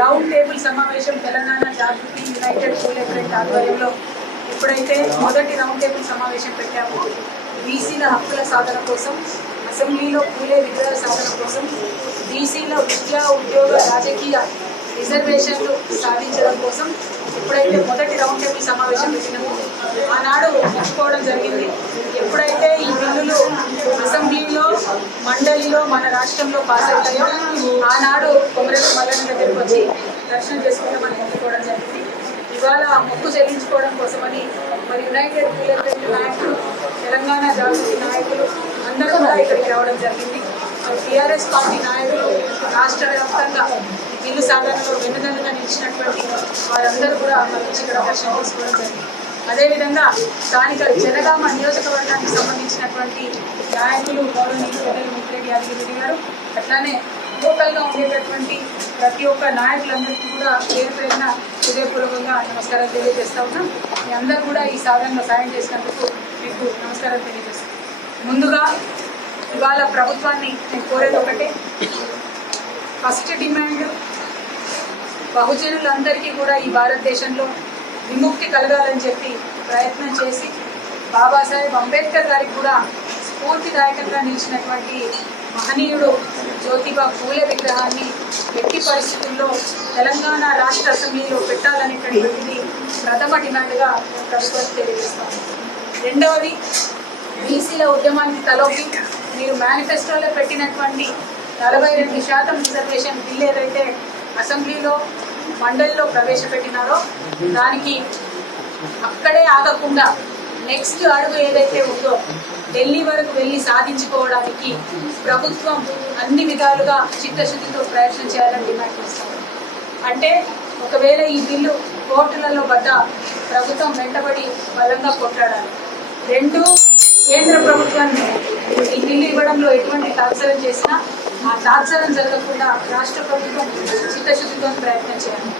Round table సమావేశం తెలంగాణ జాగృతి United పూలే front ఆధ్వర్యంలో ఎప్పుడైతే మొదటి రౌండ్ టేబుల్ సమావేశం పెట్టామో బీసీల హక్కుల సాధన కోసం, అసెంబ్లీలో పూలే విగ్రహ సాధన కోసం, బీసీల విద్యా ఉద్యోగ రాజకీయ రిజర్వేషన్లు సాధించడం కోసం ఎప్పుడైతే మొదటి రౌండ్ టేబుల్ సమావేశం పెట్టినామో ఆనాడు ఒప్పుకోవడం జరిగింది. ఎప్పుడైతే ఈ బిల్లులు అసెంబ్లీలో, మండలిలో మన రాష్ట్రంలో పాస్ అవుతాయో ఆనాడు కొమరెల్లి మల్లన్న దగ్గరికి వచ్చి దర్శనం చేసుకోవడం ఒప్పుకోవడం జరిగింది. ఇవాళ మొక్కు చెల్లించుకోవడం కోసమని మరి యునైటెడ్ పూలే ఫ్రంట్ నాయకులు, తెలంగాణ జాగృతి నాయకులు అందరూ కూడా ఇక్కడికి రావడం జరిగింది. టీఆర్ఎస్ పార్టీ నాయకులు రాష్ట్ర వ్యాప్తంగా బిల్లు సాధనలో వెన్నుదన్నుగా నిలిచినటువంటి వారందరూ కూడా వచ్చి ఇక్కడ దర్శనం చేసుకోవడం జరిగింది. అదేవిధంగా స్థానిక జనగామ నియోజకవర్గానికి సంబంధించినటువంటి నాయకులు గౌరవనీయులు పెద్దలు ముత్తిరెడ్డి యాదగిరి గారు, అట్లానే లోకల్గా ఉండేటటువంటి ప్రతి ఒక్క నాయకులందరికీ కూడా పేరు పేరున హృదయపూర్వకంగా నమస్కారం తెలియజేస్తా ఉన్నాం. మీ అందరూ కూడా ఈ సాధనలో సాయం చేసినందుకు మీకు నమస్కారం తెలియజేస్తాం. ముందుగా ఇవాళ ప్రభుత్వాన్ని నేను కోరేది ఒకటే, ఫస్ట్ డిమాండ్ బహుజనులందరికీ కూడా ఈ భారతదేశంలో విముక్తి కలగాలని చెప్పి ప్రయత్నం చేసి బాబాసాహెబ్ అంబేద్కర్ గారికి కూడా స్ఫూర్తిదాయకంగా నిలిచినటువంటి మహనీయుడు జ్యోతిబా పూలే విగ్రహాన్ని ఎట్టి పరిస్థితుల్లో తెలంగాణ రాష్ట్ర అసెంబ్లీలో పెట్టాలనేటటువంటిది ప్రథమ డిమాండ్గా ప్రభుత్వానికి తెలియజేస్తాం. రెండవది, బీసీల ఉద్యమానికి తలొగ్గి మీరు మేనిఫెస్టోలో పెట్టినటువంటి 42% రిజర్వేషన్ బిల్ ఏదైతే అసెంబ్లీలో, మండలిలో ప్రవేశపెట్టినారో దానికి అక్కడే ఆగకుండా నెక్స్ట్ అడుగు ఏదైతే ఉందో ఢిల్లీ వరకు వెళ్ళి సాధించుకోవడానికి ప్రభుత్వం అన్ని విధాలుగా చిత్తశుద్ధితో ప్రయత్నం చేయాలని డిమాండ్ చేస్తాం. అంటే ఒకవేళ ఈ బిల్లు కోర్టులలో వద్ద ప్రభుత్వం వెంటబడి బలంగా కొట్లాడాలి. రెండు, కేంద్ర ప్రభుత్వాన్ని ఈ బిల్లు ఇవ్వడంలో ఎటువంటి తాత్సరం చేసినా ఆ తాత్సరం జరగకుండా రాష్ట్ర ప్రభుత్వం చిత్తశుద్ధితో ప్రయత్నం చేయాలి.